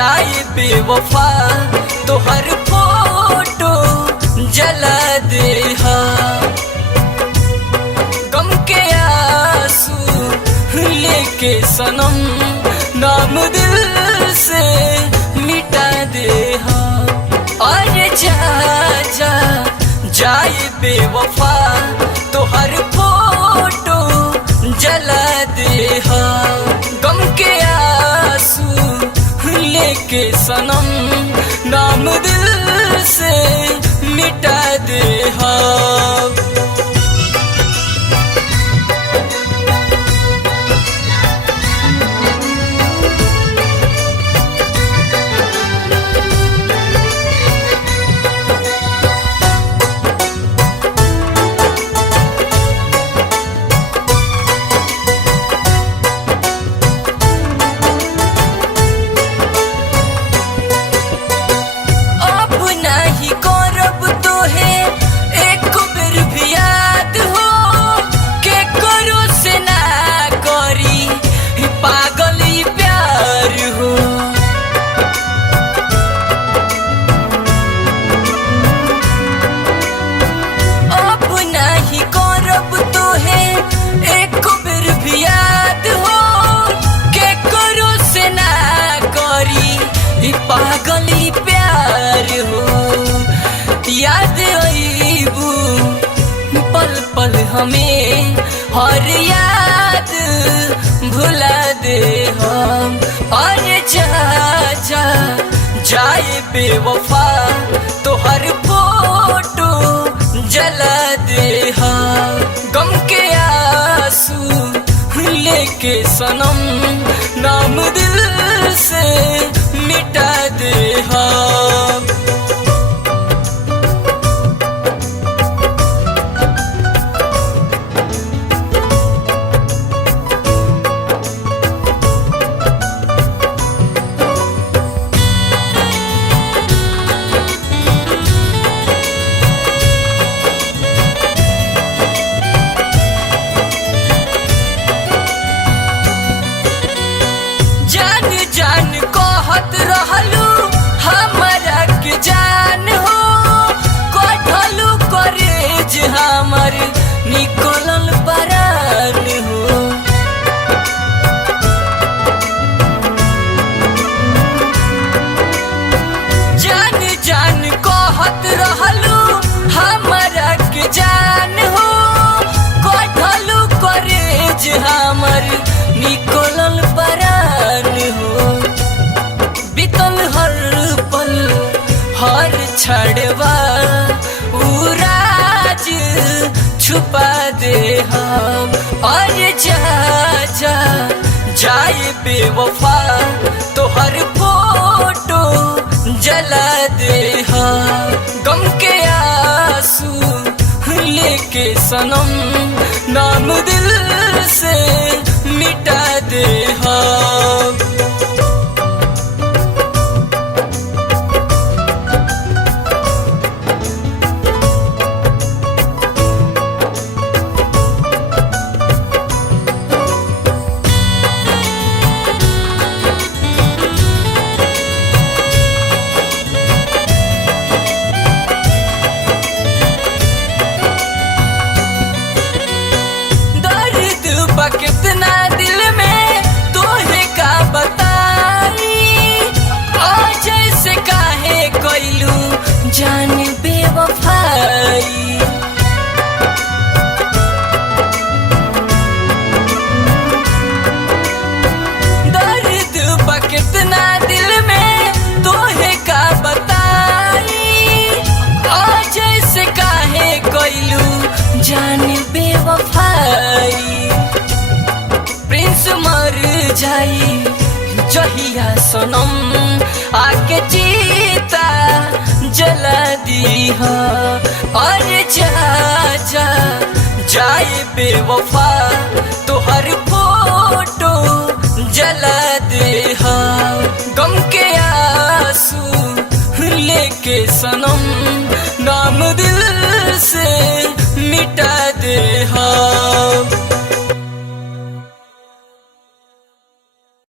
जाए बेवफा तोहर फोटो जला दे हा। गम के आंसू लेके सनम नाम दिल से मिटा दे हा। अरे जा जा जाए बेवफा तोहर फोटो जला दे हा। गम के आंसू लेके सनम नाम दिल से मिटा दे हा। पागली प्यार हो याद आईबू पल पल हमें हर याद भुला दे हम। और जा जा जाए बेवफा तोहर फोटो जला दे हा। गम के आंसू लेके सनम नाम दिल से मिटा दे हा। जान जान कहत रहलू हमरा के जान हो। कठलू करेज हमर निकलल परान हो। जान जान कहत रहलू हमरा के जान हो। कठलू करेज हमर निकलल परान हो। बीतल हर पल हर छड़वा राज छुपा दे हम। और जा जा जाए बेवफा तोहर फोटो जला दे हा। गम के आंसू लेके सनम नाम दिल से मिटा दे हा। कितना दिल में तोहे का बताई। आज से काहे कैलू जान बेवफाई। दर्द बा कितना दिल में तोहे का बताई। आज से काहे कैलू जान बेवफाई। प्रिंस मर जाई जहिया सनम आके चीता जला दी हा। और जा जा जाए बेवफा तोहर फोटो जला दे हा। गम के आंसू लेके सनम नाम दिल से मिटा दे हा।